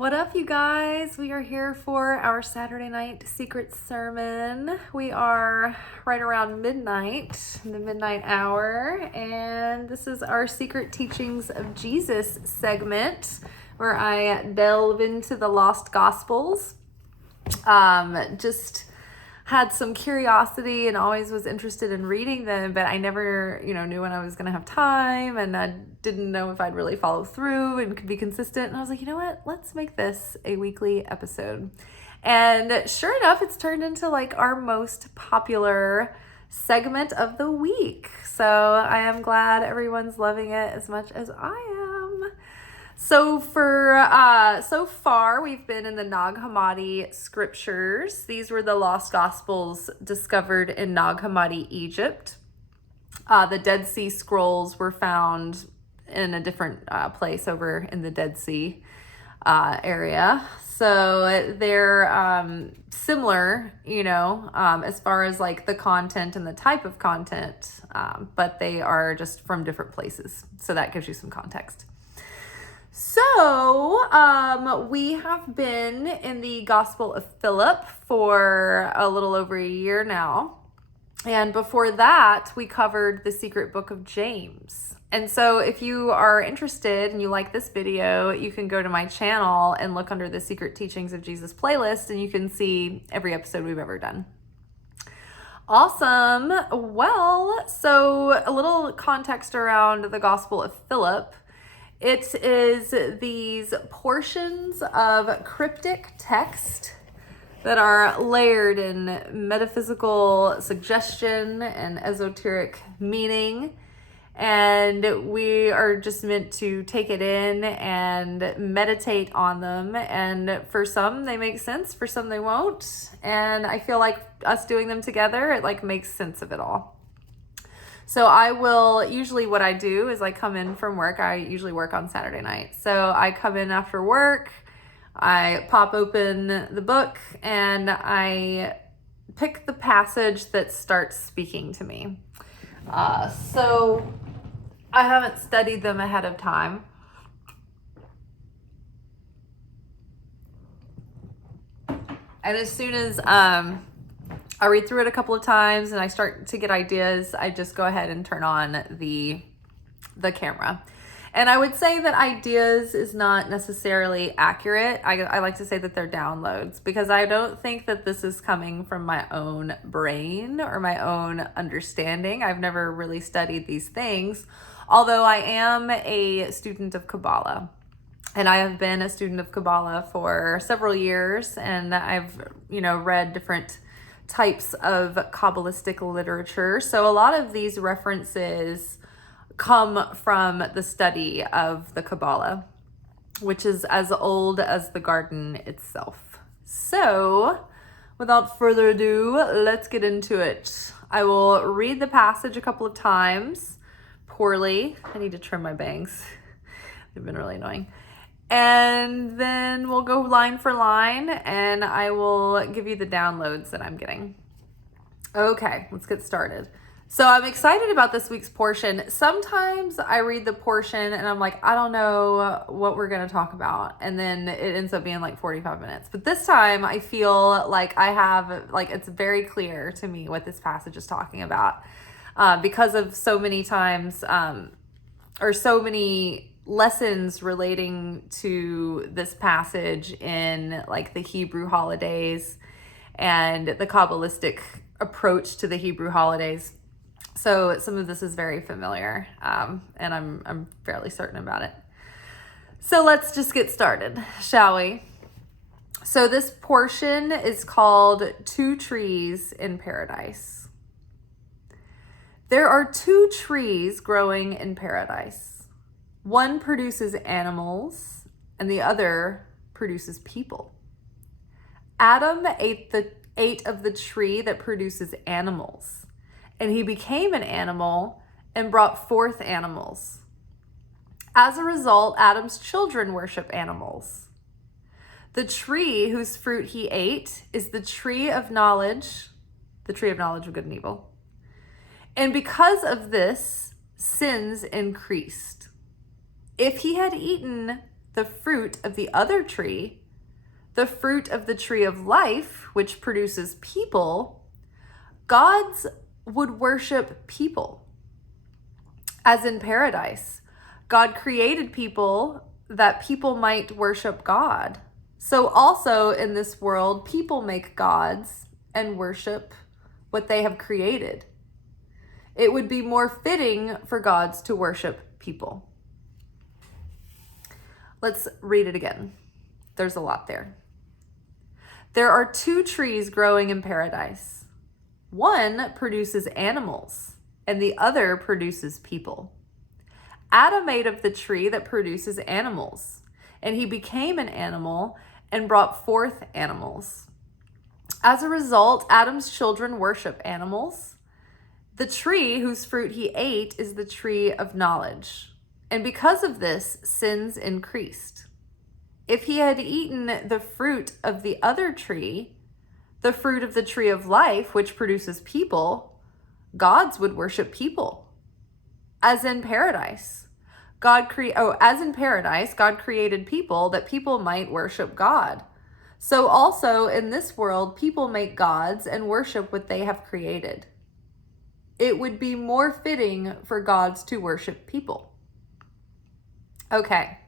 What up, you guys? We are here for our Saturday night secret sermon. We are right around midnight, the midnight hour, and this is our Secret Teachings of Jesus segment where I delve into the lost gospels. Just had some curiosity and always was interested in reading them, but I never, knew when I was going to have time, and I didn't know if I'd really follow through and could be consistent. And I was like, you know what? Let's make this a weekly episode. And sure enough, it's turned into like our most popular segment of the week. So I am glad everyone's loving it as much as I am. So so far we've been in the Nag Hammadi scriptures. These were the lost gospels discovered in Nag Hammadi, Egypt. The Dead Sea Scrolls were found in a different place over in the Dead Sea area. So they're similar, as far as like the content and the type of content, but they are just from different places. So that gives you some context. So, we have been in the Gospel of Philip for a little over a year now. And before that, we covered the secret book of James. And so if you are interested and you like this video, you can go to my channel and look under the Secret Teachings of Jesus playlist, and you can see every episode we've ever done. Awesome. Well, so a little context around the Gospel of Philip. It is these portions of cryptic text that are layered in metaphysical suggestion and esoteric meaning. And we are just meant to take it in and meditate on them. And for some, they make sense. For some, they won't. And I feel like us doing them together, it like makes sense of it all. So usually what I do is I come in from work. I usually work on Saturday night. So I come in after work, I pop open the book, and I pick the passage that starts speaking to me. So I haven't studied them ahead of time. And as soon as I read through it a couple of times and I start to get ideas, I just go ahead and turn on the camera. And I would say that ideas is not necessarily accurate. I like to say that they're downloads, because I don't think that this is coming from my own brain or my own understanding. I've never really studied these things, although I am a student of Kabbalah. And I have been a student of Kabbalah for several years, and I've, read different types of Kabbalistic literature. So a lot of these references come from the study of the Kabbalah, which is as old as the garden itself. So without further ado, let's get into it. I will read the passage a couple of times poorly. I need to trim my bangs. They've been really annoying. And then we'll go line for line, and I will give you the downloads that I'm getting. Okay, let's get started. So I'm excited about this week's portion. Sometimes I read the portion and I'm like, I don't know what we're going to talk about. And then it ends up being like 45 minutes. But this time I feel like it's very clear to me what this passage is talking about. Because of so many times, or so many lessons relating to this passage in like the Hebrew holidays and the Kabbalistic approach to the Hebrew holidays. So some of this is very familiar, and I'm fairly certain about it. So let's just get started, shall we? So this portion is called Two Trees in Paradise. There are two trees growing in paradise. One produces animals, and the other produces people. Adam ate of the tree that produces animals, and he became an animal and brought forth animals. As a result, Adam's children worship animals. The tree whose fruit he ate is the tree of knowledge of good and evil. And because of this, sins increased. If he had eaten the fruit of the other tree, the fruit of the tree of life, which produces people, gods would worship people. As in paradise, God created people that people might worship God. So also in this world, people make gods and worship what they have created. It would be more fitting for gods to worship people. Let's read it again. There's a lot there. There are two trees growing in paradise. One produces animals, and the other produces people. Adam ate of the tree that produces animals, and he became an animal and brought forth animals. As a result, Adam's children worship animals. The tree whose fruit he ate is the tree of knowledge, and because of this, sins increased. If he had eaten the fruit of the other tree, the fruit of the tree of life, which produces people, gods would worship people. As in paradise, God created people that people might worship God. So also in this world, people make gods and worship what they have created. It would be more fitting for gods to worship people. Okay,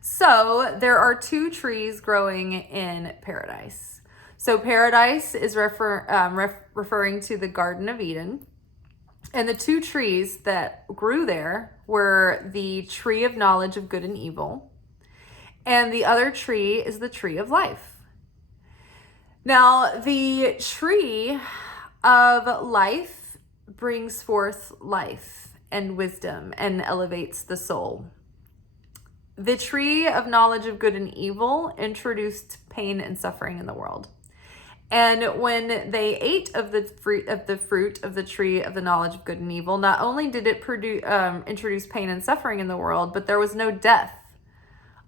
so there are two trees growing in paradise. So paradise is referring to the Garden of Eden. And the two trees that grew there were the tree of knowledge of good and evil, and the other tree is the tree of life. Now, the tree of life brings forth life and wisdom and elevates the soul. The tree of knowledge of good and evil introduced pain and suffering in the world. And when they ate of the fruit of the tree of the knowledge of good and evil, not only did it introduce pain and suffering in the world, but there was no death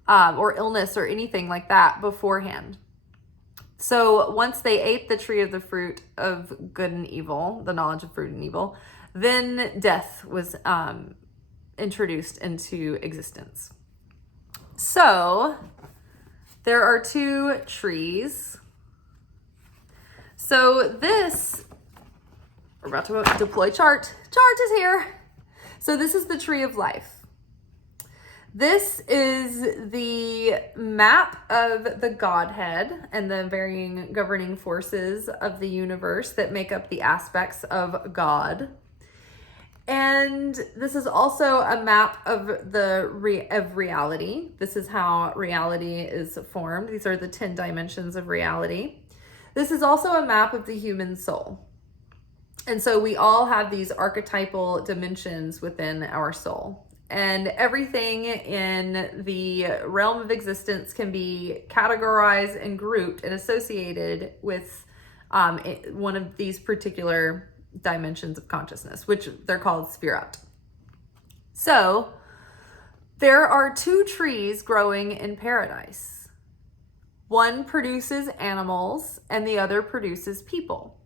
or illness or anything like that beforehand. So once they ate the tree of the fruit of good and evil, the knowledge of fruit and evil, then death was introduced into existence. So there are two trees. So this, we're about to deploy chart. Chart is here. So this is the tree of life. This is the map of the Godhead and the varying governing forces of the universe that make up the aspects of God. And this is also a map of reality. This is how reality is formed. These are the 10 dimensions of reality. This is also a map of the human soul. And so we all have these archetypal dimensions within our soul. And everything in the realm of existence can be categorized and grouped and associated with one of these particular dimensions of consciousness, which they're called Sphirot. So there are two trees growing in paradise. One produces animals and the other produces people.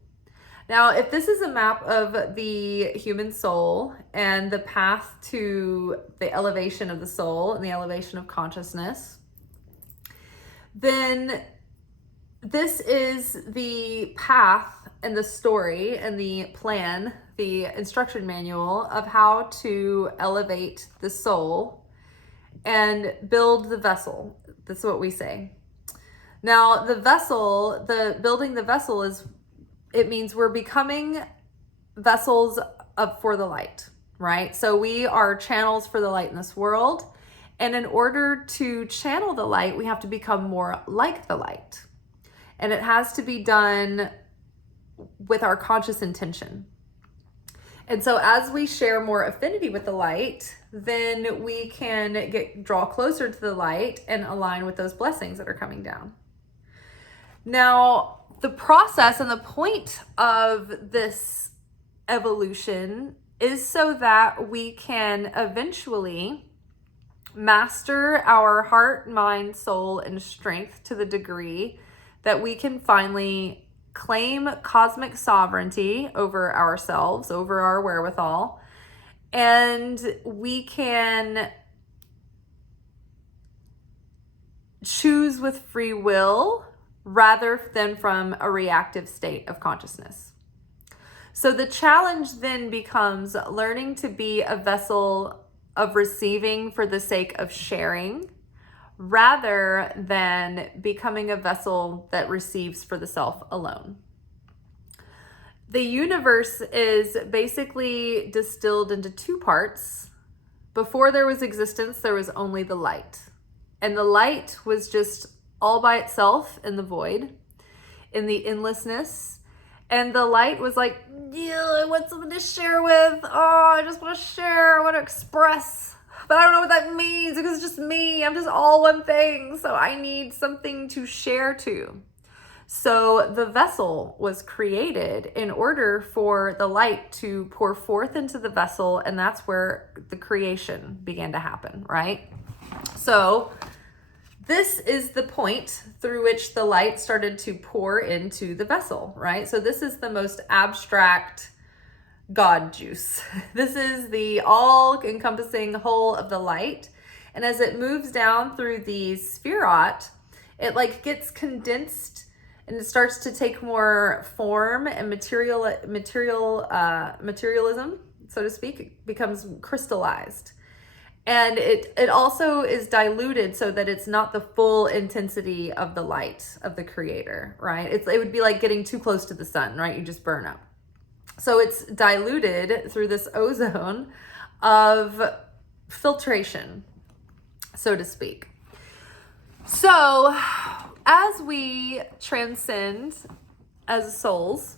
Now, if this is a map of the human soul and the path to the elevation of the soul and the elevation of consciousness, then this is the path and the story and the plan, the instruction manual of how to elevate the soul and build the vessel. That's what we say. Now, the vessel, building the vessel it means we're becoming vessels for the light, right? So we are channels for the light in this world. And in order to channel the light, we have to become more like the light. And it has to be done with our conscious intention. And so as we share more affinity with the light, then we can draw closer to the light and align with those blessings that are coming down. Now, the process and the point of this evolution is so that we can eventually master our heart, mind, soul, and strength to the degree that we can finally claim cosmic sovereignty over ourselves, over our wherewithal, and we can choose with free will rather than from a reactive state of consciousness. So the challenge then becomes learning to be a vessel of receiving for the sake of sharing, rather than becoming a vessel that receives for the self alone. The universe is basically distilled into two parts. Before there was existence, there was only the light. And the light was just all by itself in the void, in the endlessness. And the light was like, yeah, I want something to share with. Oh, I just want to share. I want to express. But I don't know what that means because it's just me. I'm just all one thing. So I need something to share to. So the vessel was created in order for the light to pour forth into the vessel. And that's where the creation began to happen, right? So this is the point through which the light started to pour into the vessel, right? So this is the most abstract God juice. This is the all-encompassing whole of the light. And as it moves down through the spherot, it like gets condensed and it starts to take more form and materialism, so to speak. It becomes crystallized. And it also is diluted so that it's not the full intensity of the light of the creator, right? It would be like getting too close to the sun, right? You just burn up. So it's diluted through this ozone of filtration, so to speak. So as we transcend as souls,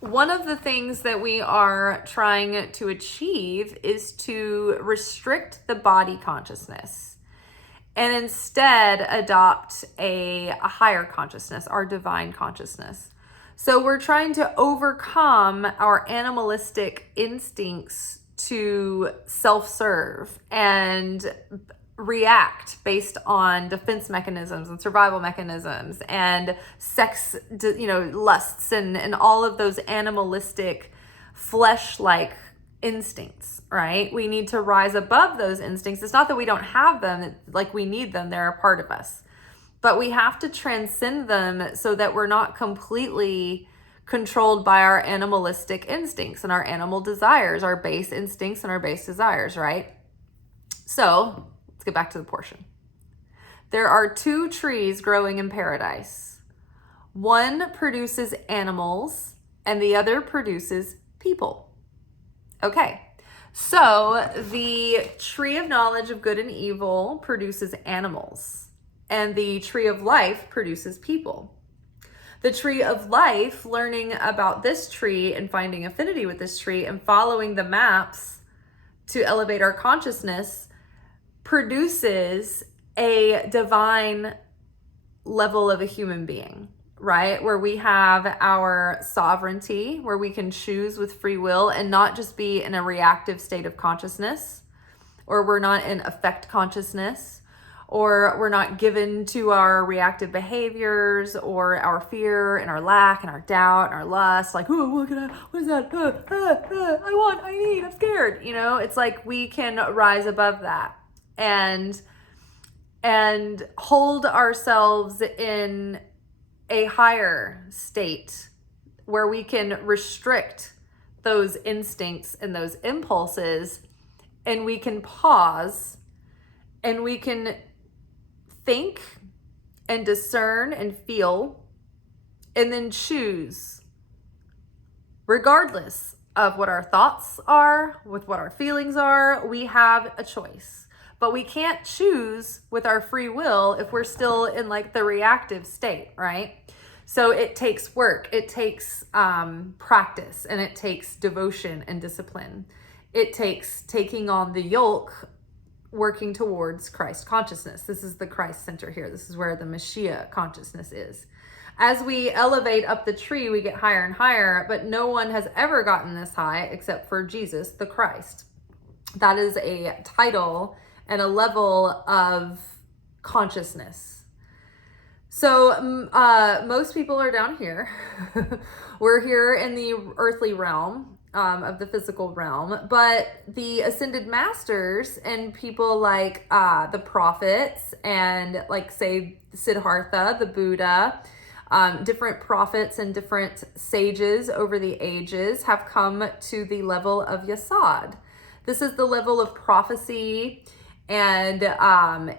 one of the things that we are trying to achieve is to restrict the body consciousness and instead adopt a higher consciousness, our divine consciousness. So we're trying to overcome our animalistic instincts to self-serve and react based on defense mechanisms and survival mechanisms and sex, lusts and all of those animalistic flesh-like instincts, right? We need to rise above those instincts. It's not that we don't have them, like we need them, they're a part of us. But we have to transcend them so that we're not completely controlled by our animalistic instincts and our animal desires, our base instincts and our base desires, right? So let's get back to the portion. There are two trees growing in paradise. One produces animals and the other produces people. Okay, so the tree of knowledge of good and evil produces animals. And the tree of life produces people. The tree of life, learning about this tree and finding affinity with this tree and following the maps to elevate our consciousness, produces a divine level of a human being, right? Where we have our sovereignty, where we can choose with free will and not just be in a reactive state of consciousness, or we're not in affect consciousness, or we're not given to our reactive behaviors or our fear and our lack and our doubt and our lust, like, oh, what is that? I want, I need, I'm scared. It's like we can rise above that and hold ourselves in a higher state where we can restrict those instincts and those impulses, and we can pause and we can think and discern and feel and then choose, regardless of what our thoughts are, with what our feelings are. We have a choice, but we can't choose with our free will if we're still in like the reactive state, right? So it takes work, it takes practice, and it takes devotion and discipline. It takes taking on the yoke, working towards Christ consciousness. This is the Christ center here. This is where the Mashiach consciousness is. As we elevate up the tree, we get higher and higher, but no one has ever gotten this high except for Jesus, the Christ. That is a title and a level of consciousness. So most people are down here. We're here in the earthly realm, of the physical realm, but the ascended masters and people like the prophets and like say Siddhartha, the Buddha, different prophets and different sages over the ages have come to the level of Yasod. This is the level of prophecy and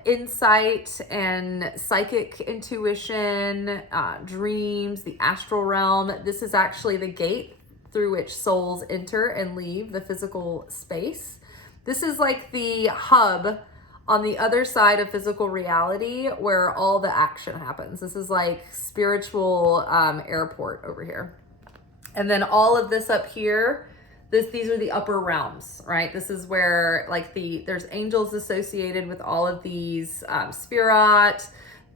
insight and psychic intuition, dreams, the astral realm. This is actually the gate through which souls enter and leave the physical space. This is like the hub on the other side of physical reality where all the action happens. This is like spiritual airport over here. And then all of this up here, these are the upper realms, right? This is where like there's angels associated with all of these spirit.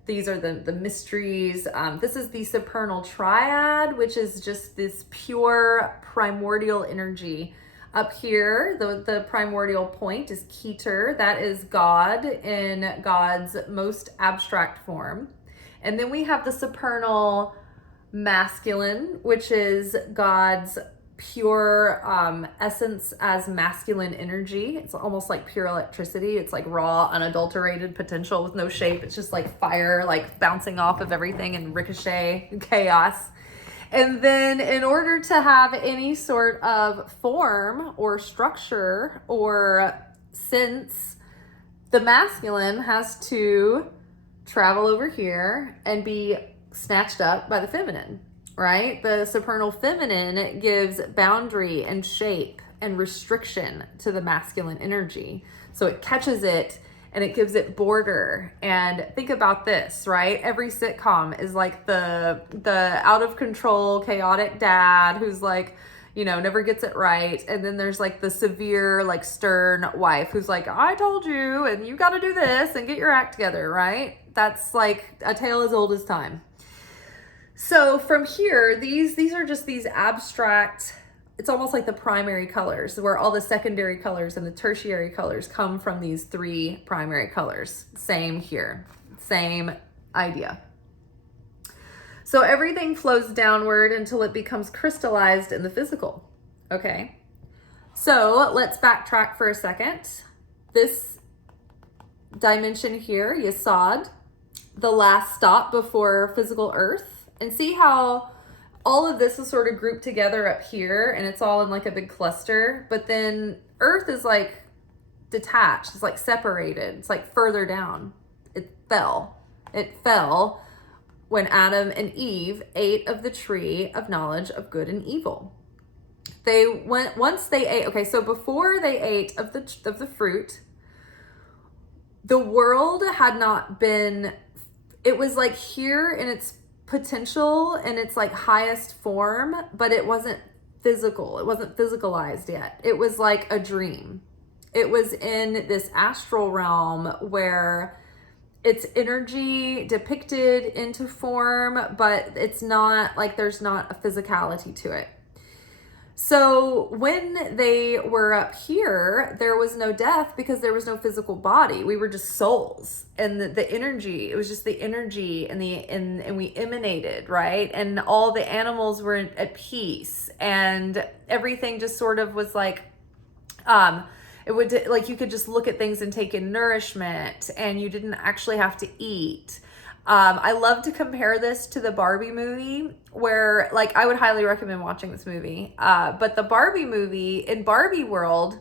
These are the mysteries. This is the supernal triad, which is just this pure primordial energy. Up here, the primordial point is Keter. That is God in God's most abstract form. And then we have the supernal masculine, which is God's pure essence as masculine energy. It's almost like pure electricity. It's like raw, unadulterated potential with no shape. It's just like fire, like bouncing off of everything and ricochet and chaos. And then in order to have any sort of form or structure or sense, the masculine has to travel over here and be snatched up by the feminine, right? The supernal feminine gives boundary and shape and restriction to the masculine energy. So it catches it and it gives it border. And think about this, right? Every sitcom is like the out of control, chaotic dad who's like, you know, never gets it right. And then there's like the severe, like stern wife who's like, I told you, and you got to do this and get your act together, right? That's like a tale as old as time. So from here, these are just these abstract, it's almost like the primary colors where all the secondary colors and the tertiary colors come from these three primary colors. Same here, same idea. So everything flows downward until it becomes crystallized in the physical. Okay. So let's backtrack for a second. This dimension here, Yasod, the last stop before physical earth, and see how all of this is sort of grouped together up here and it's all in like a big cluster, but then earth is like detached, it's like separated, it's like further down. It fell when Adam and Eve ate of the tree of knowledge of good and evil. Once they ate, okay, so before they ate of the fruit, the world had not been, it was like here in its potential and its like highest form, but it wasn't physical. It wasn't physicalized yet. It was like a dream. It was in this astral realm where it's energy depicted into form, but it's not like there's not a physicality to it. So when they were up here, there was no death because there was no physical body. We were just souls, and the energy, it was just the energy and and we emanated, right? And all the animals were at peace, and everything just sort of was like, it would, like, you could just look at things and take in nourishment, and you didn't actually have to eat. I love to compare this to the Barbie movie, where, like, I would highly recommend watching this movie. But the Barbie movie, in Barbie world,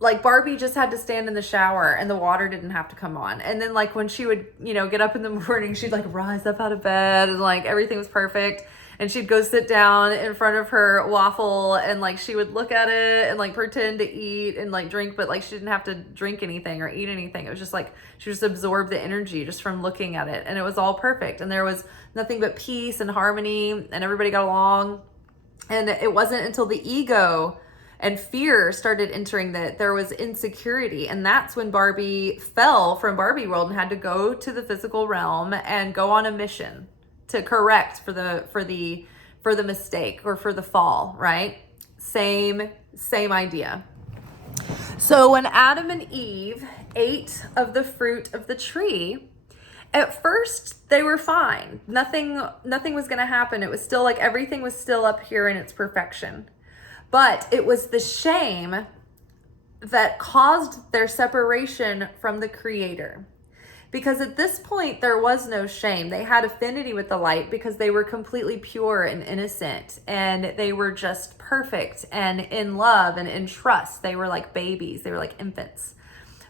like, Barbie just had to stand in the shower and the water didn't have to come on. And then, like, when she would, you know, get up in the morning, she'd like rise up out of bed and like everything was perfect. And she'd go sit down in front of her waffle and like she would look at it and like pretend to eat and like drink, but like she didn't have to drink anything or eat anything. It was just like she just absorbed the energy just from looking at it, and it was all perfect. And there was nothing but peace and harmony, and everybody got along. And it wasn't until the ego and fear started entering that there was insecurity, and that's when Barbie fell from Barbie world and had to go to the physical realm and go on a mission to correct for the mistake or for the fall, right? Same idea. So when Adam and Eve ate of the fruit of the tree, at first they were fine. Nothing was going to happen. It was still like everything was still up here in its perfection. But it was the shame that caused their separation from the Creator. Because at this point, there was no shame. They had affinity with the light because they were completely pure and innocent, and they were just perfect and in love and in trust. They were like babies. They were like infants.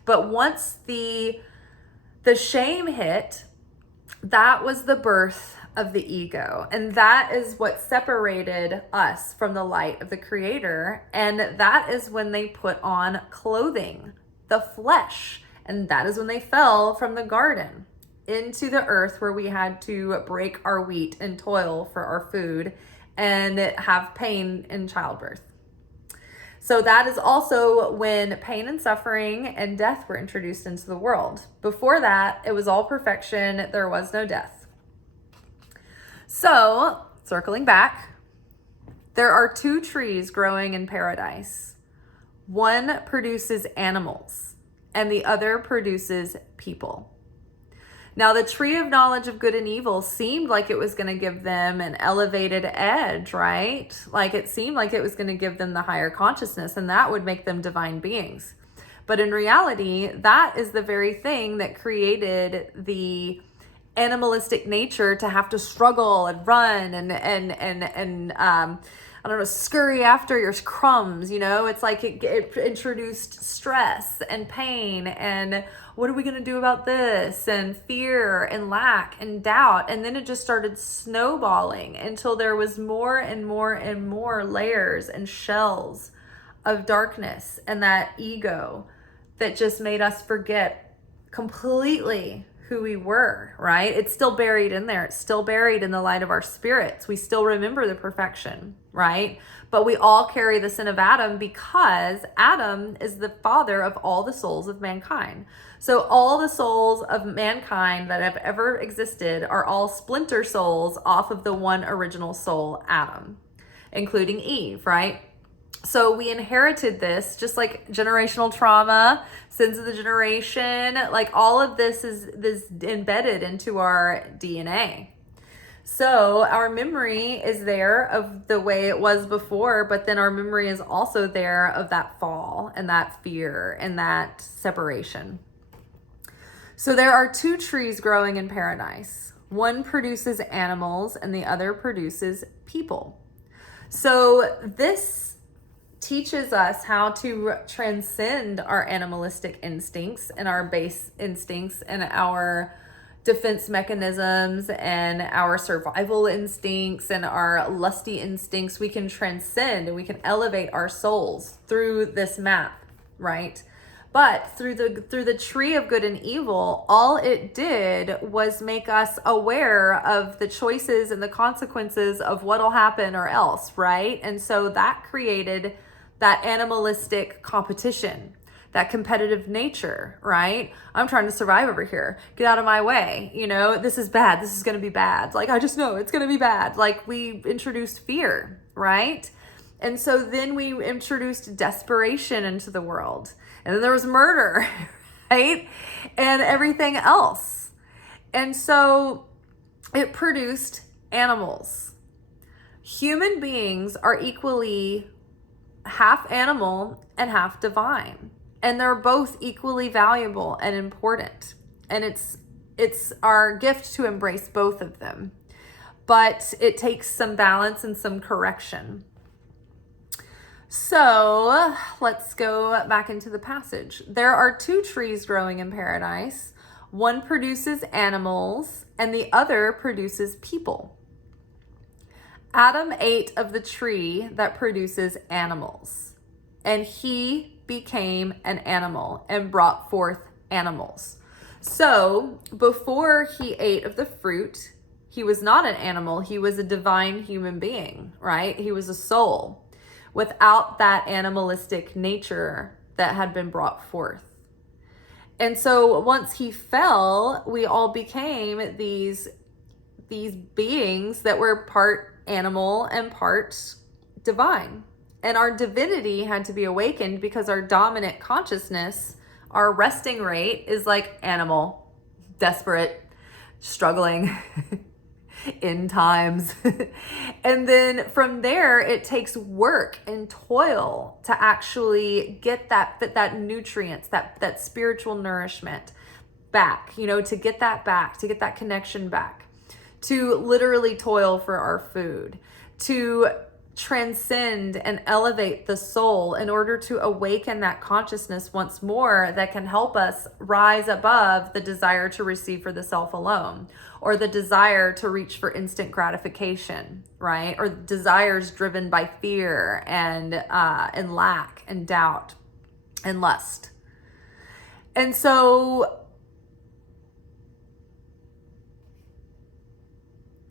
But once the shame hit, that was the birth of the ego. And that is what separated us from the light of the Creator. And that is when they put on clothing, the flesh. And that is when they fell from the garden into the earth, where we had to break our wheat and toil for our food and have pain in childbirth. So that is also when pain and suffering and death were introduced into the world. Before that, it was all perfection. There was no death. So, circling back, there are two trees growing in paradise. One produces animals, and the other produces people. Now, the tree of knowledge of good and evil seemed like it was going to give them an elevated edge, right? Like it seemed like it was going to give them the higher consciousness, and that would make them divine beings. But in reality, that is the very thing that created the animalistic nature to have to struggle and run and I don't know, scurry after your crumbs, you know? It's like it introduced stress and pain and what are we going to do about this? And fear and lack and doubt. And then it just started snowballing until there was more and more and more layers and shells of darkness and that ego that just made us forget completely who we were, right? It's still buried in there. It's still buried in the light of our spirits. We still remember the perfection, right? But we all carry the sin of Adam because Adam is the father of all the souls of mankind. So all the souls of mankind that have ever existed are all splinter souls off of the one original soul, Adam, including Eve, right? So we inherited this, just like generational trauma, sins of the generation, like all of this is embedded into our DNA. So our memory is there of the way it was before, but then our memory is also there of that fall and that fear and that separation. So there are two trees growing in paradise. One produces animals and the other produces people. So this teaches us how to transcend our animalistic instincts and our base instincts and our defense mechanisms and our survival instincts and our lusty instincts. We can transcend and we can elevate our souls through this map, right? But through the tree of good and evil, all it did was make us aware of the choices and the consequences of what'll happen or else, right? And so that created that animalistic competition, that competitive nature, right? I'm trying to survive over here. Get out of my way. You know, this is bad. This is going to be bad. Like, I just know it's going to be bad. Like, we introduced fear, right? And so then we introduced desperation into the world. And then there was murder, right? And everything else. And so it produced animals. Human beings are equally half animal and half divine, and they're both equally valuable and important, and it's our gift to embrace both of them, but it takes some balance and some correction. So let's go back into the passage. There are two trees growing in paradise. One produces animals and the other produces people. Adam ate of the tree that produces animals, and he became an animal and brought forth animals. So before he ate of the fruit, he was not an animal. He was a divine human being, right? He was a soul without that animalistic nature that had been brought forth. And so once he fell, we all became these beings that were part animal and part divine. And our divinity had to be awakened because our dominant consciousness, our resting rate is like animal, desperate, struggling. end times. And then from there, it takes work and toil to actually get that nutrients, that spiritual nourishment back, to get that back, to get that connection back, to literally toil for our food, to transcend and elevate the soul in order to awaken that consciousness once more that can help us rise above the desire to receive for the self alone, or the desire to reach for instant gratification, right? Or desires driven by fear and lack and doubt and lust. And so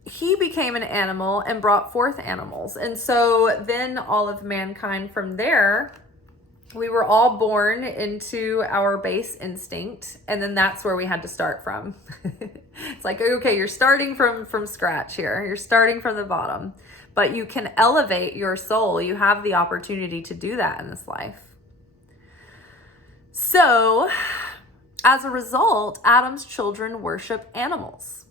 he became an animal and brought forth animals. And so then all of mankind from there, we were all born into our base instinct. And then that's where we had to start from. It's like, okay, you're starting from scratch here. You're starting from the bottom, but you can elevate your soul. You have the opportunity to do that in this life. So as a result, Adam's children worship animals.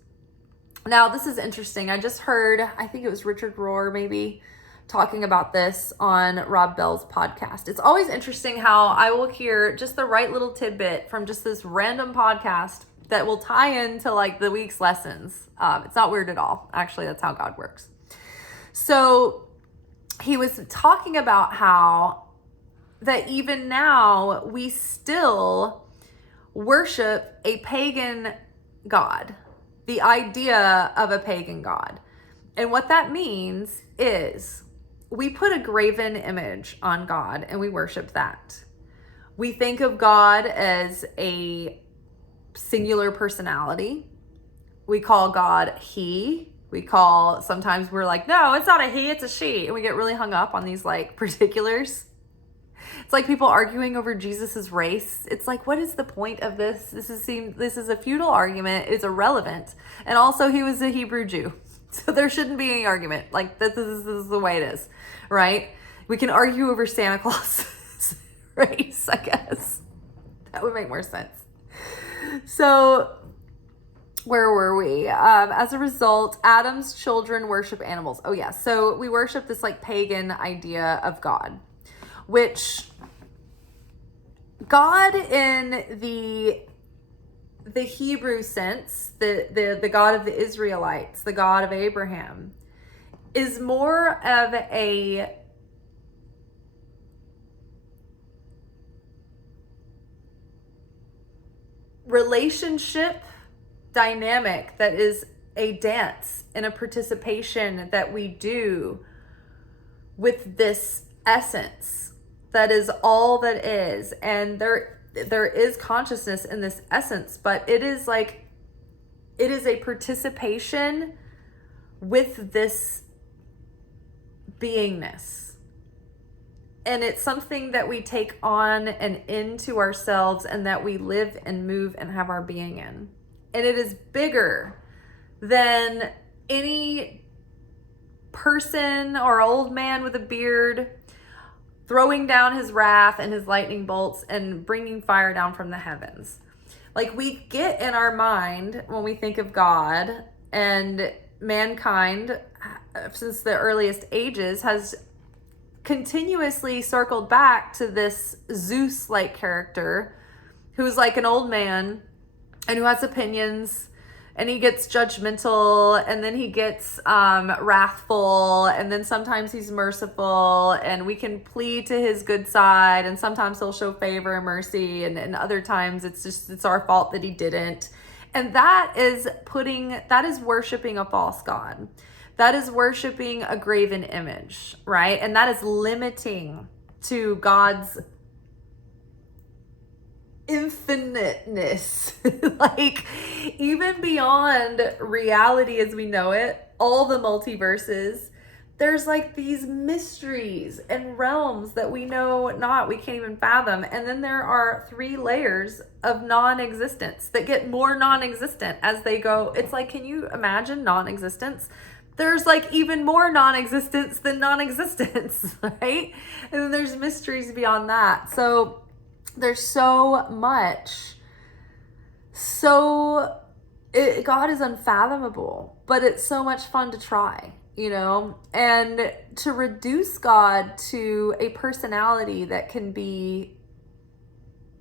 Now, this is interesting. I just heard, I think it was Richard Rohr maybe, talking about this on Rob Bell's podcast. It's always interesting how I will hear just the right little tidbit from just this random podcast that will tie into like the week's lessons. It's not weird at all. Actually, that's how God works. So he was talking about how that even now we still worship a pagan god. The idea of a pagan god. And what that means is we put a graven image on God and we worship that. We think of God as a singular personality. We call God he. Sometimes we're like, no, it's not a he, it's a she. And we get really hung up on these like particulars. It's like people arguing over Jesus's race. It's like, what is the point of this? This is a futile argument. It's irrelevant. And also he was a Hebrew Jew. So there shouldn't be any argument. Like this is the way it is, right? We can argue over Santa Claus's race, I guess. That would make more sense. So where were we? As a result, Adam's children worship animals. Oh yeah. So we worship this like pagan idea of God, which God in the Hebrew sense, the God of the Israelites, the God of Abraham, is more of a relationship dynamic that is a dance and a participation that we do with this essence that is all that is. And there is consciousness in this essence, but it is a participation with this beingness. And it's something that we take on and into ourselves and that we live and move and have our being in. And it is bigger than any person or old man with a beard throwing down his wrath and his lightning bolts and bringing fire down from the heavens. Like we get in our mind when we think of God, and mankind since the earliest ages has continuously circled back to this Zeus-like character who's like an old man and who has opinions, and he gets judgmental, and then he gets wrathful, and then sometimes he's merciful, and we can plead to his good side, and sometimes he'll show favor and mercy, and other times it's our fault that he didn't. And that is worshiping a false god. That is worshiping a graven image, right? And that is limiting to God's infiniteness. Like even beyond reality as we know it, all the multiverses, there's like these mysteries and realms that we know not, we can't even fathom. And then there are 3 layers of non-existence that get more non-existent as they go. It's like, can you imagine non-existence? There's like even more non-existence than non-existence, right? And then there's mysteries beyond that. So there's so much, so God is unfathomable, but it's so much fun to try, you know? And to reduce God to a personality that can be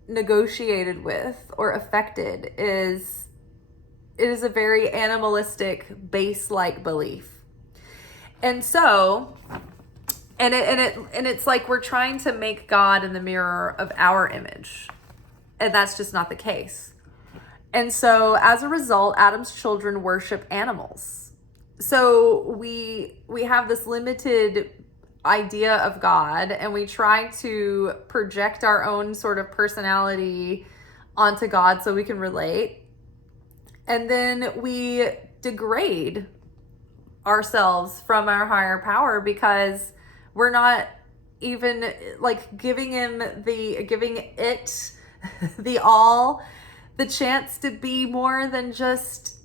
negotiated with or affected it is a very animalistic, base-like belief. And so, it's like we're trying to make God in the mirror of our image. And that's just not the case. And so as a result, Adam's children worship animals. So we have this limited idea of God, and we try to project our own sort of personality onto God so we can relate. And then we degrade ourselves from our higher power because we're not even like giving it the all, the chance to be more than just,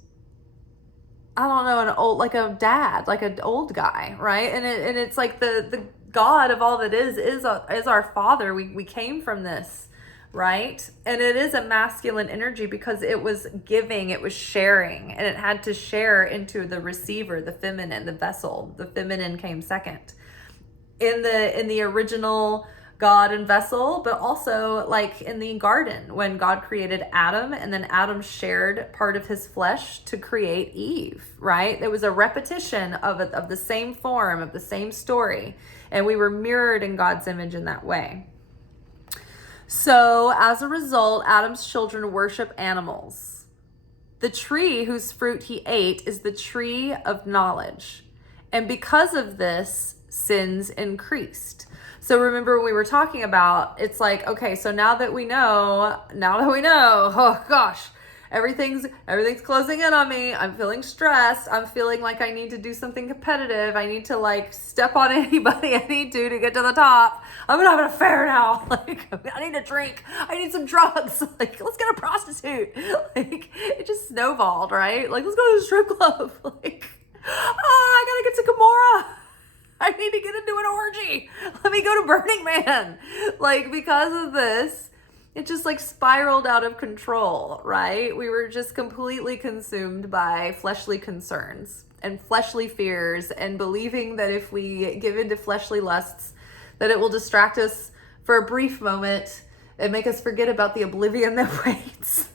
I don't know, an old, like a dad, like an old guy, right? And it's like the God of all that is our Father. We came from this, right? And it is a masculine energy because it was giving, it was sharing, and it had to share into the receiver, the feminine, the vessel. The feminine came second in the original God and vessel, but also like in the garden when God created Adam, and then Adam shared part of his flesh to create Eve, right? It was a repetition of the same form, of the same story, and we were mirrored in God's image in that way. So as a result, Adam's children worship animals. The tree whose fruit he ate is the tree of knowledge, and because of this, sins increased. So remember when we were talking about, it's like, okay, so now that we know, oh gosh, everything's closing in on me. I'm feeling stressed. I'm feeling like I need to do something competitive. I need to like step on anybody I need to get to the top. I'm gonna have an affair now. Like, I need a drink. I need some drugs. Like, let's get a prostitute. Like, it just snowballed, right? Like, let's go to the strip club. Like, I gotta get to Gamora. I need to get into an orgy. Let me go to Burning Man. Like, because of this, it just like spiraled out of control, right? We were just completely consumed by fleshly concerns and fleshly fears, and believing that if we give into fleshly lusts, that it will distract us for a brief moment and make us forget about the oblivion that waits.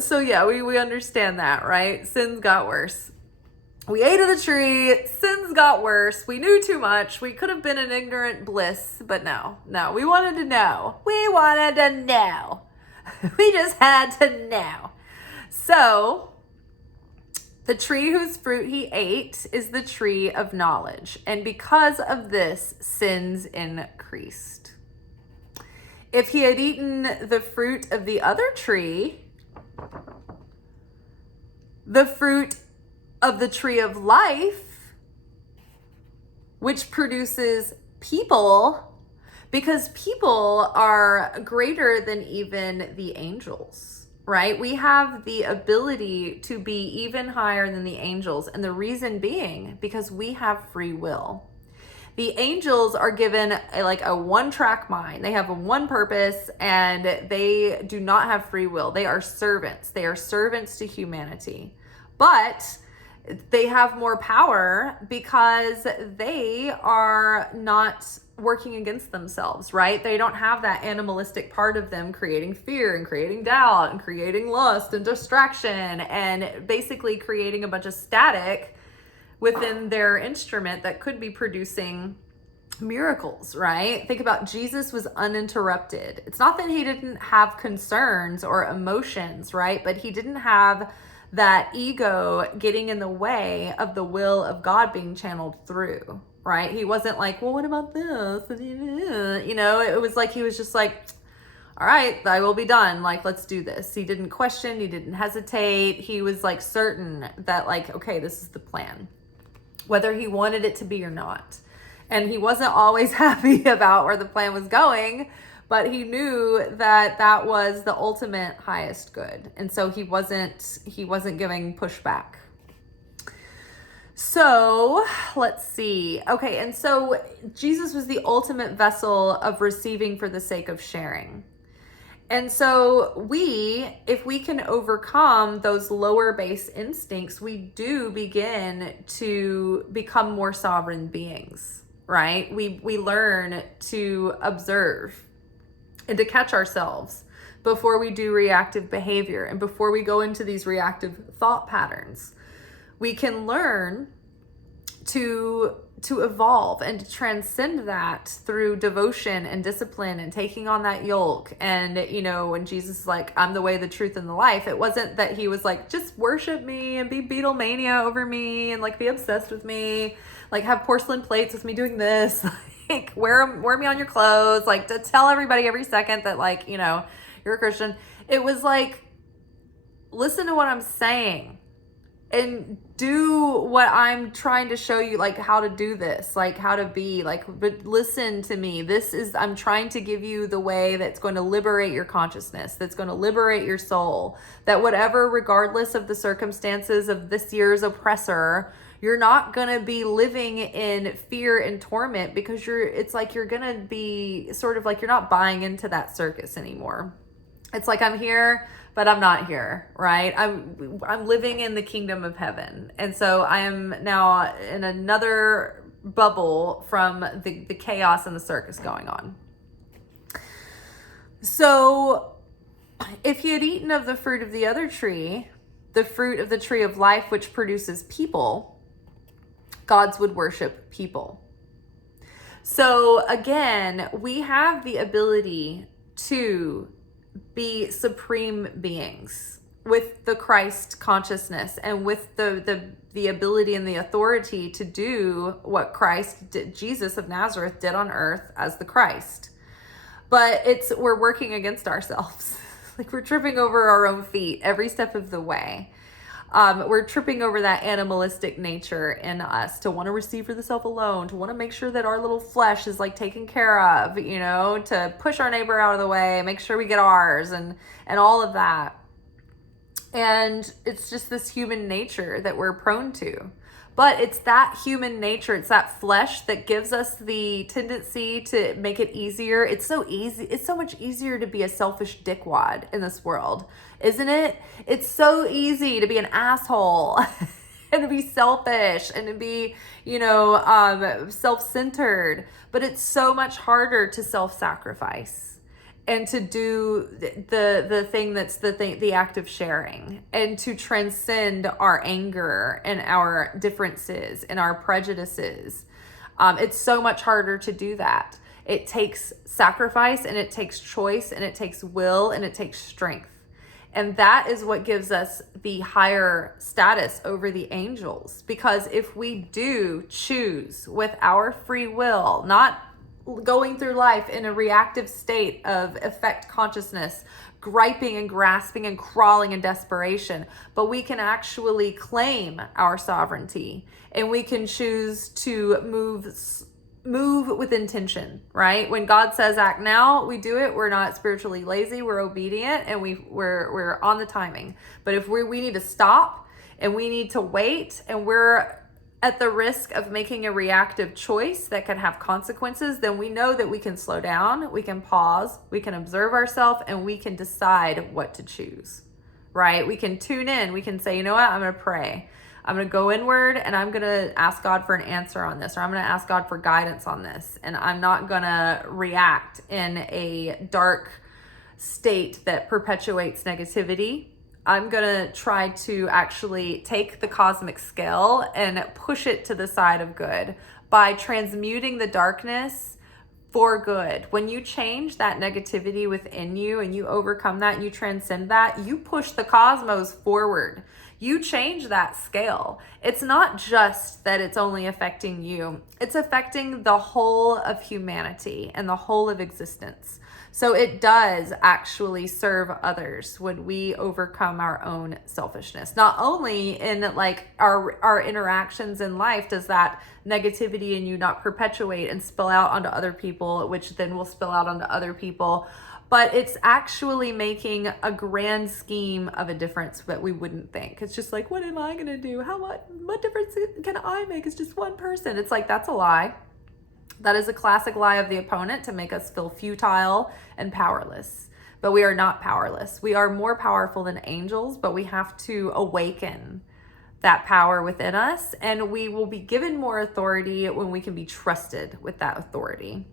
So yeah, we understand that, right? Sins got worse. We ate of the tree, sins got worse. We knew too much. We could have been in ignorant bliss, but no, we wanted to know. We wanted to know. We just had to know. So the tree whose fruit he ate is the tree of knowledge, and because of this, sins increased. If he had eaten the fruit of the other tree, the fruit of the tree of life, which produces people, because people are greater than even the angels, right? We have the ability to be even higher than the angels, and the reason being because we have free will. The angels are given a one-track mind. They have a one purpose, and they do not have free will. They are servants. They are servants to humanity. But they have more power because they are not working against themselves, right? They don't have that animalistic part of them creating fear and creating doubt and creating lust and distraction and basically creating a bunch of static within their instrument that could be producing miracles, right? Think about Jesus was uninterrupted. It's not that he didn't have concerns or emotions, right? But he didn't have that ego getting in the way of the will of God being channeled through, right? He wasn't like, well, what about this? You know, it was like, he was just like, all right, I will be done. Like, let's do this. He didn't question. He didn't hesitate. He was like certain that like, okay, this is the plan, whether he wanted it to be or not. And he wasn't always happy about where the plan was going, but he knew that that was the ultimate highest good. And so he wasn't giving pushback. So let's see. Okay. And so Jesus was the ultimate vessel of receiving for the sake of sharing. And so if we can overcome those lower base instincts, we do begin to become more sovereign beings, right? We learn to observe and to catch ourselves before we do reactive behavior and before we go into these reactive thought patterns. We can learn to evolve and to transcend that through devotion and discipline and taking on that yoke. And, when Jesus is like, I'm the way, the truth, and the life, it wasn't that he was like, just worship me and be Beatlemania over me and like be obsessed with me, like have porcelain plates with me doing this, like wear me on your clothes, like to tell everybody every second that like, you're a Christian. It was like, listen to what I'm saying and do what I'm trying to show you, like how to do this, like how to be, like, but listen to me. I'm trying to give you the way that's going to liberate your consciousness, that's going to liberate your soul, that whatever, regardless of the circumstances of this year's oppressor, you're not going to be living in fear and torment, because it's like you're going to be sort of like, you're not buying into that circus anymore. It's like, I'm here, but I'm not here, right? I'm living in the kingdom of heaven. And so I am now in another bubble from the chaos and the circus going on. So if he had eaten of the fruit of the other tree, the fruit of the tree of life, which produces people, gods would worship people. So again, we have the ability to be supreme beings with the Christ consciousness and with the ability and the authority to do what Christ did, Jesus of Nazareth did on earth as the Christ. But we're working against ourselves. Like we're tripping over our own feet every step of the way. We're tripping over that animalistic nature in us to want to receive for the self alone, to want to make sure that our little flesh is like taken care of, to push our neighbor out of the way, make sure we get ours and all of that. And it's just this human nature that we're prone to. But it's that human nature, it's that flesh that gives us the tendency to make it easier. It's so easy. It's so much easier to be a selfish dickwad in this world, isn't it? It's so easy to be an asshole and to be selfish and to be, self-centered. But it's so much harder to self-sacrifice and to do the thing that's the act of sharing, and to transcend our anger and our differences and our prejudices. It's so much harder to do that. It takes sacrifice, and it takes choice, and it takes will, and it takes strength. And that is what gives us the higher status over the angels. Because if we do choose with our free will, not going through life in a reactive state of effect consciousness, griping and grasping and crawling in desperation, but we can actually claim our sovereignty, and we can choose to move with intention, right? When God says act now, we do it. We're not spiritually lazy, we're obedient, and we're on the timing. But if we need to stop and we need to wait, and we're at the risk of making a reactive choice that can have consequences, then we know that we can slow down, we can pause, we can observe ourselves, and we can decide what to choose, right? We can tune in, we can say, you know what, I'm going to pray. I'm going to go inward, and I'm going to ask God for an answer on this, or I'm going to ask God for guidance on this. And I'm not going to react in a dark state that perpetuates negativity. I'm going to try to actually take the cosmic scale and push it to the side of good by transmuting the darkness for good. When you change that negativity within you and you overcome that and you transcend that, you push the cosmos forward. You change that scale. It's not just that it's only affecting you. It's affecting the whole of humanity and the whole of existence. So it does actually serve others when we overcome our own selfishness. Not only in like our interactions in life does that negativity in you not perpetuate and spill out onto other people, which then will spill out onto other people, but it's actually making a grand scheme of a difference that we wouldn't think. It's just like, what am I going to do? What difference can I make? It's just one person. It's like, that's a lie. That is a classic lie of the opponent to make us feel futile and powerless. but we are not powerless. We are more powerful than angels, but we have to awaken that power within us, and we will be given more authority when we can be trusted with that authority.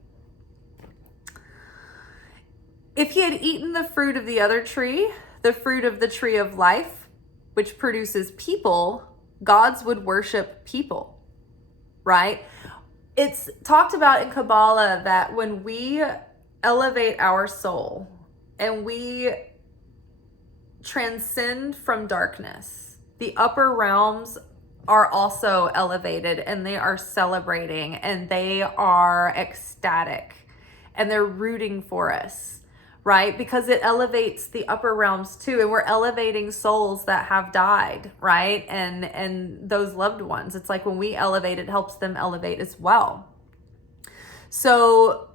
If he had eaten the fruit of the other tree, the fruit of the tree of life, which produces people, gods would worship people, right? It's talked about in Kabbalah that when we elevate our soul and we transcend from darkness, the upper realms are also elevated, and they are celebrating, and they are ecstatic, and they're rooting for us, right? Because it elevates the upper realms too, and we're elevating souls that have died, right? And those loved ones. It's like when we elevate, it helps them elevate as well. So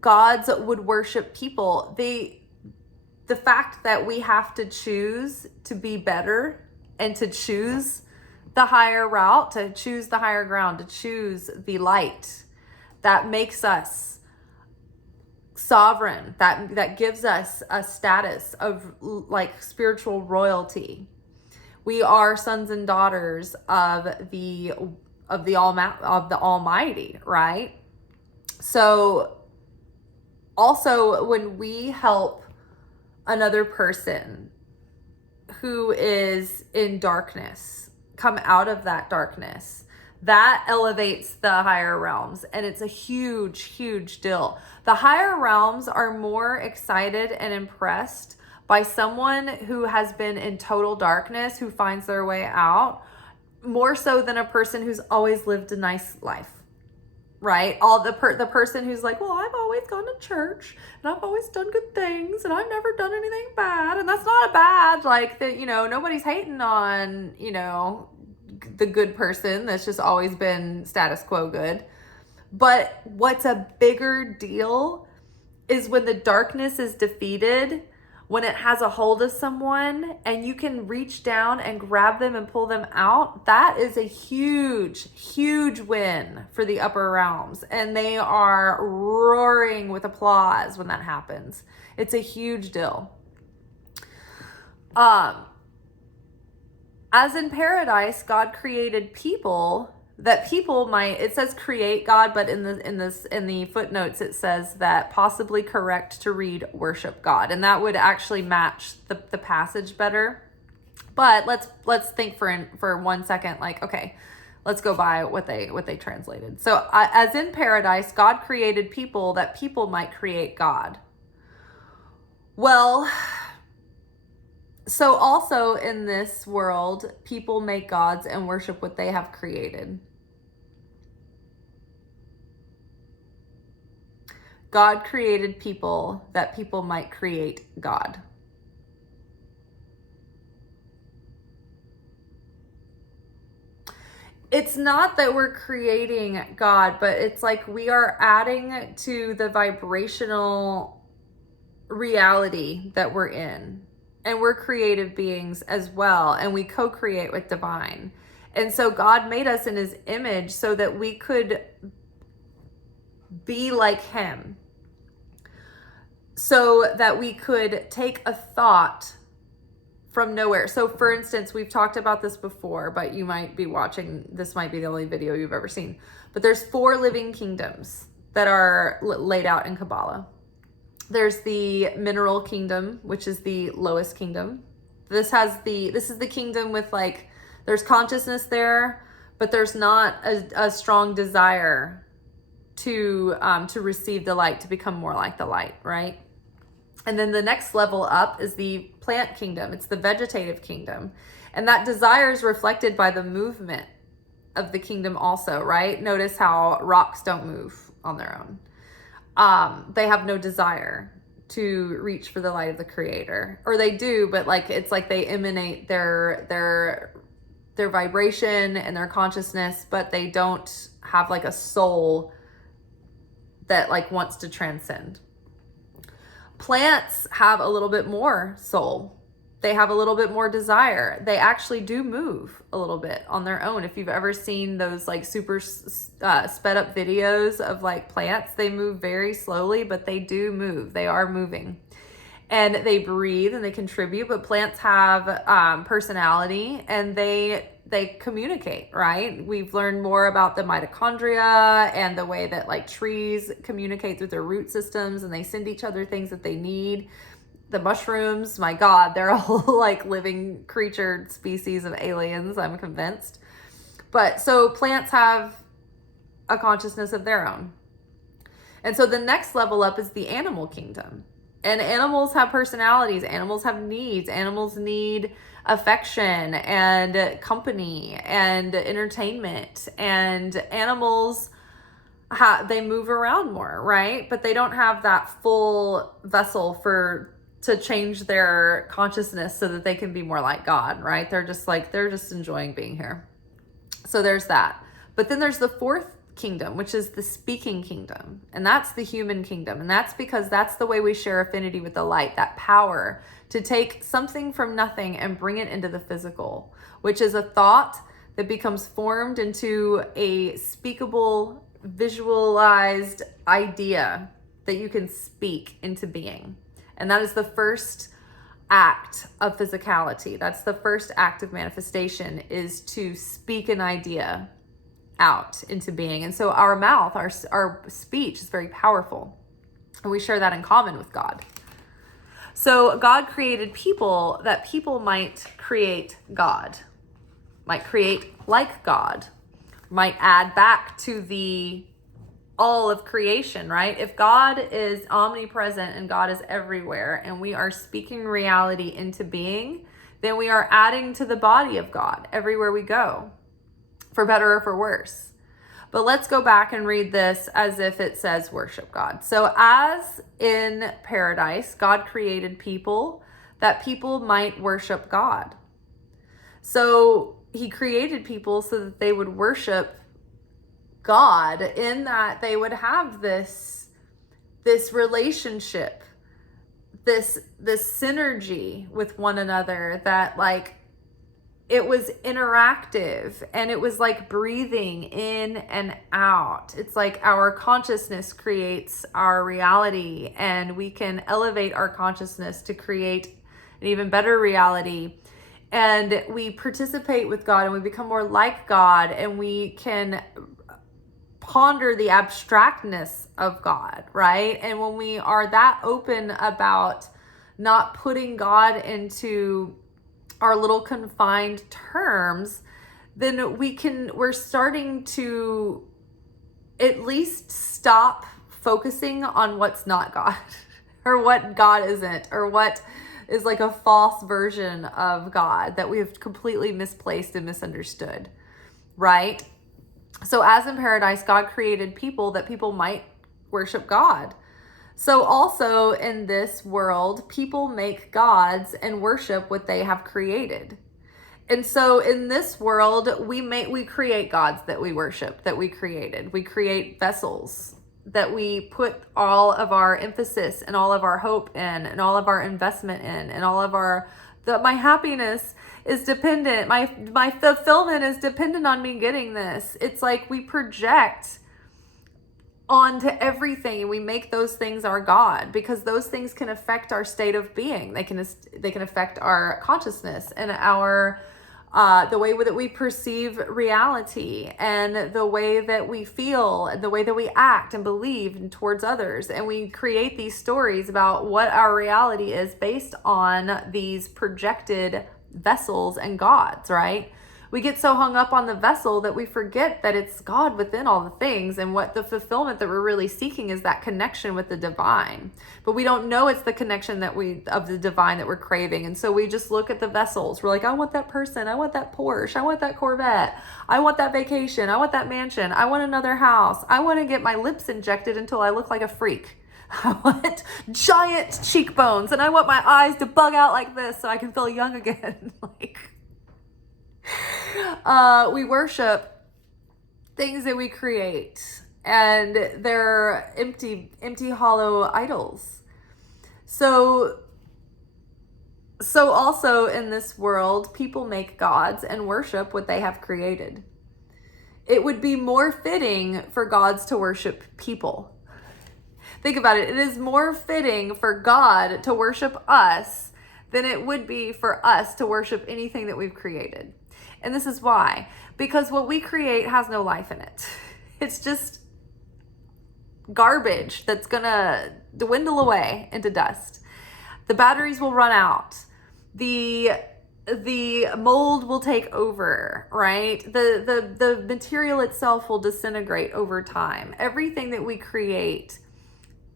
gods would worship people. The fact that we have to choose to be better and to choose the higher route, to choose the higher ground, to choose the light, that makes us sovereign, that gives us a status of like spiritual royalty. We are sons and daughters of the Almighty, right? So also when we help another person who is in darkness come out of that darkness, that elevates the higher realms, and it's a huge, huge deal. The higher realms are more excited and impressed by someone who has been in total darkness, who finds their way out, more so than a person who's always lived a nice life, right? The person who's like, well, I've always gone to church and I've always done good things and I've never done anything bad. And that's not a bad, like, that, nobody's hating on, the good person that's just always been status quo good. But what's a bigger deal is when the darkness is defeated, when it has a hold of someone and you can reach down and grab them and pull them out. That is a huge, huge win for the upper realms. And they are roaring with applause when that happens. It's a huge deal. As in paradise, God created people that people might, it says create God, but in the footnotes it says that possibly correct to read worship God, and that would actually match the passage better. But let's think for 1 second, like, okay, let's go by what they translated. So as in paradise, God created people that people might create God. Well, so also in this world, people make gods and worship what they have created. God created people that people might create God. It's not that we're creating God, but it's like we are adding to the vibrational reality that we're in. And we're creative beings as well, and we co-create with divine. And so God made us in his image so that we could be like him, so that we could take a thought from nowhere. So for instance, we've talked about this before, but you might be watching, this might be the only video you've ever seen, but there's 4 living kingdoms that are laid out in Kabbalah. There's the mineral kingdom, which is the lowest kingdom. This is the kingdom with, like, there's consciousness there, but there's not a strong desire to receive the light, to become more like the light, right? And then the next level up is the plant kingdom. It's the vegetative kingdom. And that desire is reflected by the movement of the kingdom also, right? Notice how rocks don't move on their own. They have no desire to reach for the light of the creator, or they do, but like, it's like they emanate their vibration and their consciousness, but they don't have like a soul that like wants to transcend. Plants have a little bit more soul. They have a little bit more desire. They actually do move a little bit on their own. If you've ever seen those like super sped up videos of like plants, they move very slowly, but they do move. They are moving. and they breathe and they contribute, but plants have personality, and they communicate, right? We've learned more about the mitochondria and the way that like trees communicate through their root systems, and they send each other things that they need. The mushrooms, my God, they're all like living creature species of aliens, I'm convinced. But so plants have a consciousness of their own. And so the next level up is the animal kingdom. And animals have personalities, animals have needs, animals need affection and company and entertainment, and animals they move around more, right? But they don't have that full vessel to change their consciousness so that they can be more like God, right? They're just enjoying being here. So there's that. But then there's the fourth kingdom, which is the speaking kingdom, and that's the human kingdom. And that's because that's the way we share affinity with the light, that power to take something from nothing and bring it into the physical, which is a thought that becomes formed into a speakable, visualized idea that you can speak into being. And that is the first act of physicality. That's the first act of manifestation, is to speak an idea out into being. And so our mouth, our speech is very powerful, and we share that in common with God. So God created people that people might create God, might create like God, might add back to the all of creation, right? If God is omnipresent and God is everywhere, and we are speaking reality into being, then we are adding to the body of God everywhere we go, for better or for worse. But let's go back and read this as if it says worship God. So as in paradise, God created people that people might worship God. So he created people so that they would worship God, in that they would have this relationship, this synergy with one another, that like it was interactive, and it was like breathing in and out. It's like our consciousness creates our reality, and we can elevate our consciousness to create an even better reality. And we participate with God, and we become more like God, and we can ponder the abstractness of God, right? And when we are that open about not putting God into our little confined terms, then we're starting to at least stop focusing on what's not God or what God isn't, or what is like a false version of God that we have completely misplaced and misunderstood, right? So as in paradise, God created people that people might worship God. So also in this world, people make gods and worship what they have created. And so in this world, we create gods that we worship, that we created. We create vessels that we put all of our emphasis and all of our hope in, and all of our investment in, and all of my happiness is dependent, my fulfillment is dependent on me getting this. It's like we project onto everything, and we make those things our God, because those things can affect our state of being. They can affect our consciousness and our the way that we perceive reality, and the way that we feel, and the way that we act and believe towards others. And we create these stories about what our reality is based on these projected vessels and gods, right? We get so hung up on the vessel that we forget that it's God within all the things, and what the fulfillment that we're really seeking is that connection with the divine. But we don't know it's the connection of the divine that we're craving. And so we just look at the vessels. We're like, I want that person. I want that Porsche. I want that Corvette. I want that vacation. I want that mansion. I want another house. I want to get my lips injected until I look like a freak. I want giant cheekbones, and I want my eyes to bug out like this so I can feel young again. We worship things that we create, and they're empty, hollow idols. So also in this world, people make gods and worship what they have created. It would be more fitting for gods to worship people. Think about it. It is more fitting for God to worship us than it would be for us to worship anything that we've created. And this is why. Because what we create has no life in it. It's just garbage that's gonna dwindle away into dust. The batteries will run out. The mold will take over, right? The material itself will disintegrate over time. Everything that we create,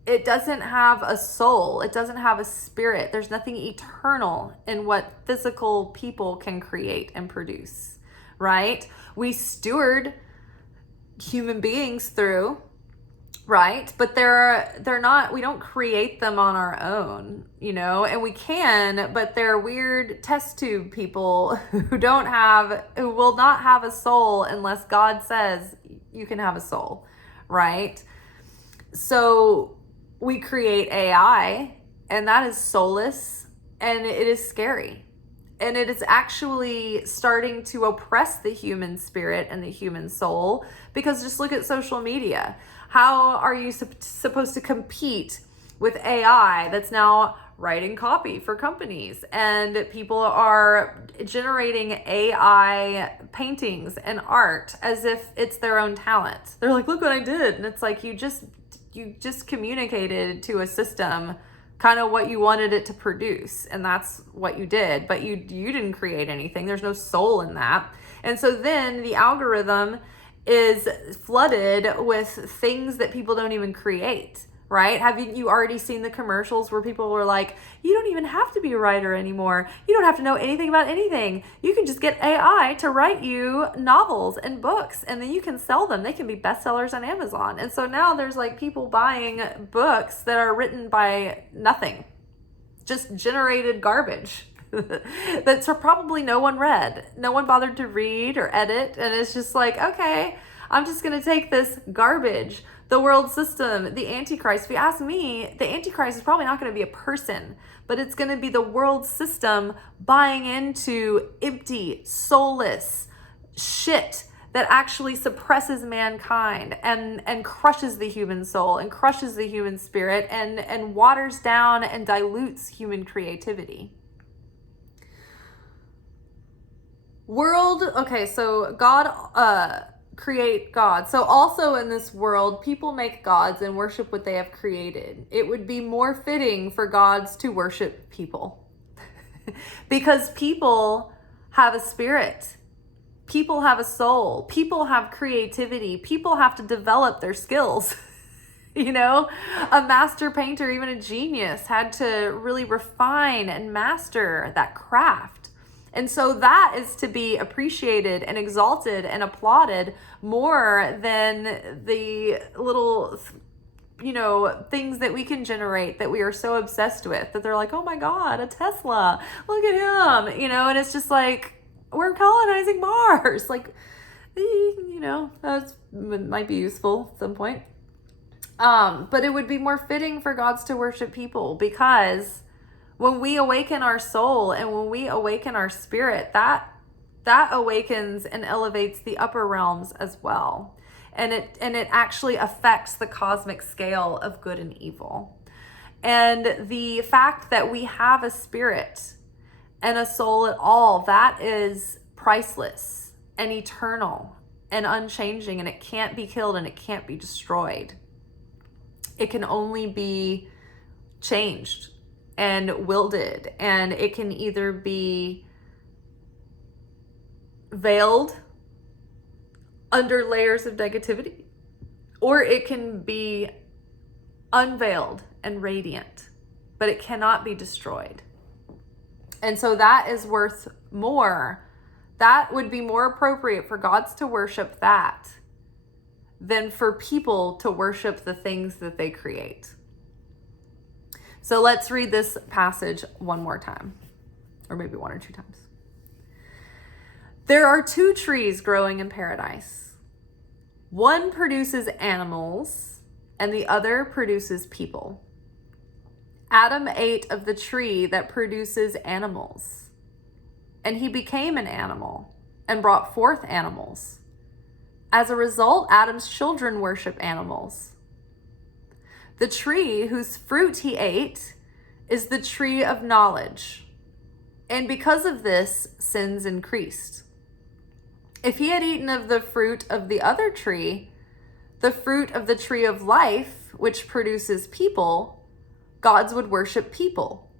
it doesn't have a soul. It doesn't have a spirit. There's nothing eternal in what physical people can create and produce, right? We steward human beings through, right? But they're not, we don't create them on our own, you know, and we can, but they're weird test tube people who will not have a soul unless God says you can have a soul, right? So we create AI, and that is soulless, and it is scary. And it is actually starting to oppress the human spirit and the human soul, because just look at social media. How are you supposed to compete with AI that's now writing copy for companies, and people are generating AI paintings and art as if it's their own talent? They're like, look what I did. And it's like, you just communicated to a system kind of what you wanted it to produce, and that's what you did, but you didn't create anything. There's no soul in that. And so then the algorithm is flooded with things that people don't even create, right? Have you already seen the commercials where people were like, you don't even have to be a writer anymore. You don't have to know anything about anything. You can just get AI to write you novels and books, and then you can sell them. They can be bestsellers on Amazon. And so now there's like people buying books that are written by nothing, just generated garbage that's probably no one read. No one bothered to read or edit. And it's just like, okay, I'm just going to take this garbage, the world system, the Antichrist. If you ask me, the Antichrist is probably not going to be a person, but it's going to be the world system buying into empty, soulless shit that actually suppresses mankind and crushes the human soul and crushes the human spirit and waters down and dilutes human creativity. So God create God. So also in this world, people make gods and worship what they have created. It would be more fitting for gods to worship people because people have a spirit. People have a soul. People have creativity. People have to develop their skills. You know, a master painter, even a genius, had to really refine and master that craft. And so that is to be appreciated and exalted and applauded more than the little, you know, things that we can generate that we are so obsessed with that they're like, oh my God, a Tesla, look at him, you know, and it's just like, we're colonizing Mars. Like, you know, that might be useful at some point. But it would be more fitting for gods to worship people, because when we awaken our soul and when we awaken our spirit, that awakens and elevates the upper realms as well. And it actually affects the cosmic scale of good and evil. And the fact that we have a spirit and a soul at all, that is priceless and eternal and unchanging, and it can't be killed and it can't be destroyed. It can only be changed and wielded, and it can either be veiled under layers of negativity, or it can be unveiled and radiant, but it cannot be destroyed. And so that is worth more. That would be more appropriate for gods to worship that than for people to worship the things that they create. So let's read this passage one more time, or maybe one or two times. There are two trees growing in paradise. One produces animals, and the other produces people. Adam ate of the tree that produces animals, and he became an animal and brought forth animals. As a result, Adam's children worship animals. The tree whose fruit he ate is the tree of knowledge. And because of this, sins increased. If he had eaten of the fruit of the other tree, the fruit of the tree of life, which produces people, gods would worship people.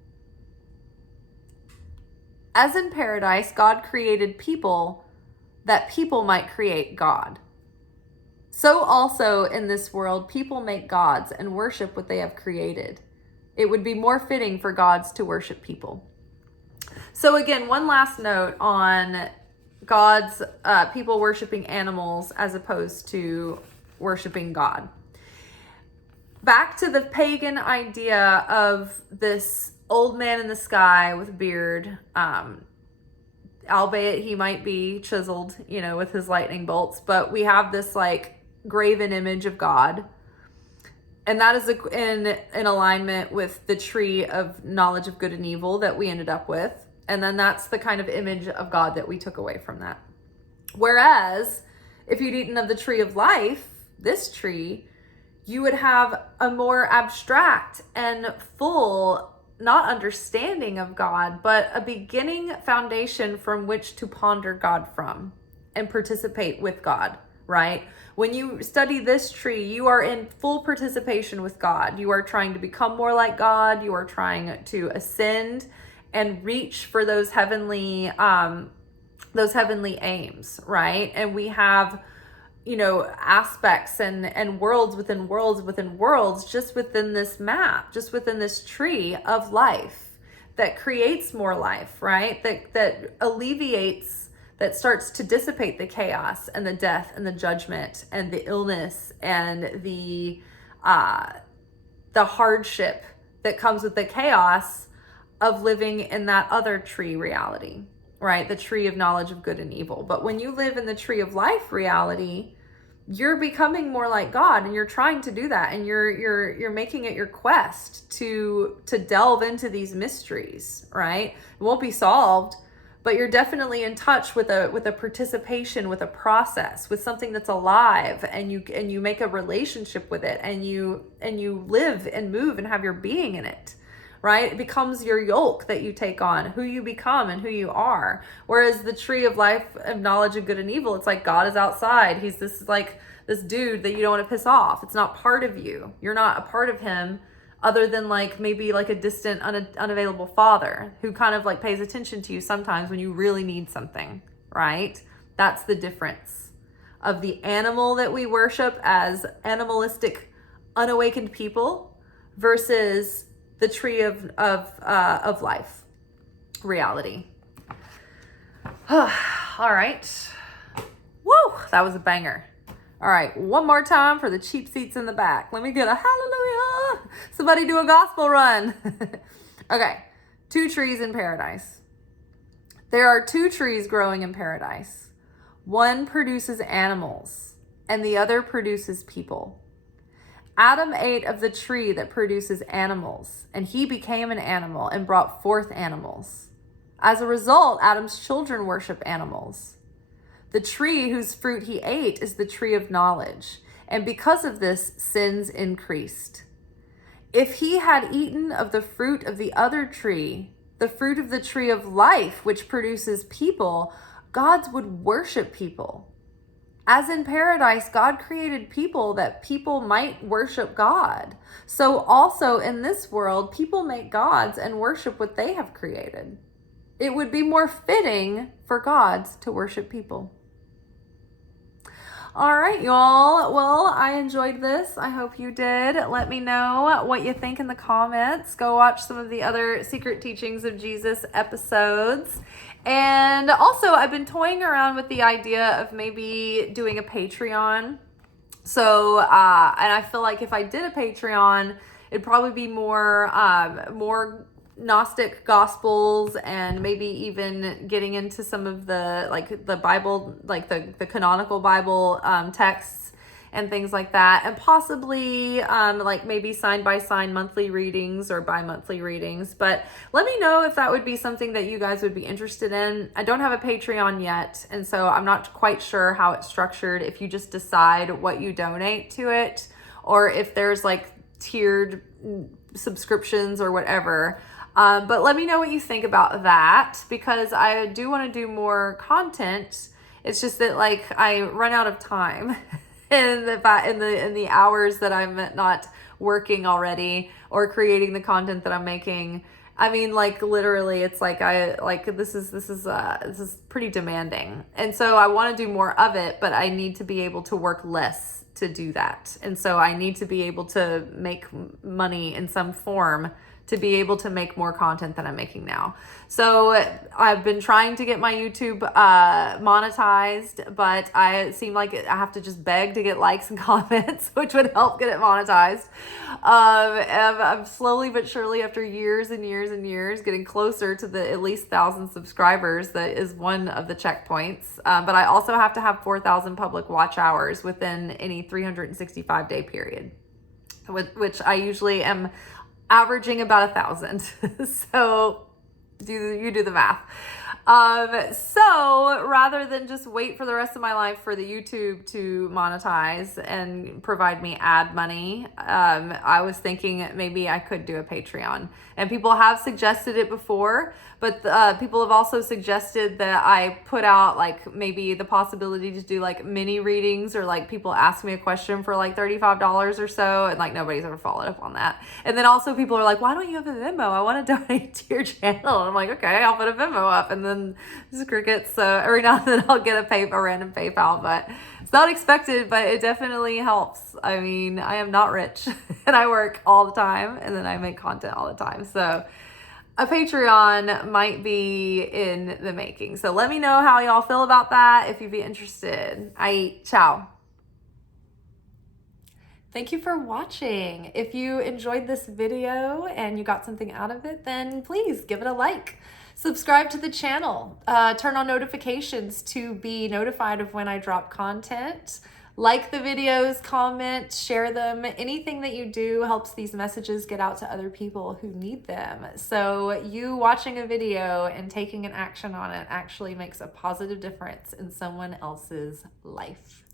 As in paradise, God created people that people might create God. So also in this world, people make gods and worship what they have created. It would be more fitting for gods to worship people. So again, one last note on gods, people worshiping animals as opposed to worshiping God. Back to the pagan idea of this old man in the sky with a beard, albeit he might be chiseled, with his lightning bolts, but we have this like graven image of God. And that is in alignment with the tree of knowledge of good and evil that we ended up with. And then that's the kind of image of God that we took away from that. Whereas if you'd eaten of the tree of life, this tree, you would have a more abstract and full, not understanding of God, but a beginning foundation from which to ponder God from and participate with God, right? When you study this tree, you are in full participation with God. You are trying to become more like God. You are trying to ascend and reach for those heavenly aims, right? And we have, aspects and worlds within worlds within worlds, just within this map, just within this tree of life that creates more life, right? That alleviates, that starts to dissipate the chaos and the death and the judgment and the illness and the hardship that comes with the chaos of living in that other tree reality, right? The tree of knowledge of good and evil. But when you live in the tree of life reality, you're becoming more like God, and you're trying to do that, and you're making it your quest to delve into these mysteries, right? It won't be solved, but you're definitely in touch with a participation, with a process, with something that's alive, and you make a relationship with it, and you live and move and have your being in it. Right? It becomes your yoke that you take on, who you become and who you are. Whereas the tree of life of knowledge of good and evil, it's like God is outside. He's this dude that you don't want to piss off. It's not part of you. You're not a part of him, other than maybe a distant, unavailable father who kind of pays attention to you sometimes when you really need something, right? That's the difference of the animal that we worship as animalistic, unawakened people versus the tree of life reality. All right. Woo, that was a banger. All right, one more time for the cheap seats in the back. Let me get a hallelujah. Somebody do a gospel run. Okay, 2 trees in paradise. There are 2 trees growing in paradise. One produces animals and the other produces people. Adam ate of the tree that produces animals, and he became an animal and brought forth animals. As a result, Adam's children worship animals. The tree whose fruit he ate is the tree of knowledge, and because of this, sins increased. If he had eaten of the fruit of the other tree, the fruit of the tree of life, which produces people, gods would worship people. As in paradise, God created people that people might worship God. So also in this world, people make gods and worship what they have created. It would be more fitting for gods to worship people. All right, y'all. Well, I enjoyed this. I hope you did. Let me know what you think in the comments. Go watch some of the other Secret Teachings of Jesus episodes. And also, I've been toying around with the idea of maybe doing a Patreon. So, and I feel like if I did a Patreon, it'd probably be more Gnostic gospels, and maybe even getting into some of the the Bible, the canonical Bible texts and things like that, and possibly maybe sign by sign monthly readings or bi-monthly readings. But let me know if that would be something that you guys would be interested in. I don't have a Patreon yet, and so I'm not quite sure how it's structured, if you just decide what you donate to it, or if there's tiered subscriptions or whatever. But let me know what you think about that, because I do want to do more content. It's just that like I run out of time in the hours that I'm not working already or creating the content that I'm making. I mean, like literally, it's like this is pretty demanding, and so I want to do more of it, but I need to be able to work less to do that, and so I need to be able to make money in some form to be able to make more content than I'm making now. So I've been trying to get my YouTube monetized, but I seem like I have to just beg to get likes and comments, which would help get it monetized. I'm slowly but surely, after years and years and years, getting closer to the at least 1,000 subscribers. That is one of the checkpoints. But I also have to have 4,000 public watch hours within any 365-day period, which I usually am averaging about 1,000. So you do the math. So rather than just wait for the rest of my life for the YouTube to monetize and provide me ad money, I was thinking maybe I could do a Patreon. And people have suggested it before, but people have also suggested that I put out like maybe the possibility to do like mini readings, or like people ask me a question for like $35 or so, and like nobody's ever followed up on that. And then also people are like, why don't you have a Venmo? I want to donate to your channel. And I'm like, okay, I'll put a Venmo up. And then just crickets. So every now and then I'll get a random PayPal, but it's not expected, but it definitely helps. I mean, I am not rich and I work all the time, and then I make content all the time. So a Patreon might be in the making. So let me know how y'all feel about that if you'd be interested. Ciao. Thank you for watching. If you enjoyed this video and you got something out of it, then please give it a like. Subscribe to the channel. Turn on notifications to be notified of when I drop content. Like the videos, comment, share them. Anything that you do helps these messages get out to other people who need them. So you watching a video and taking an action on it actually makes a positive difference in someone else's life.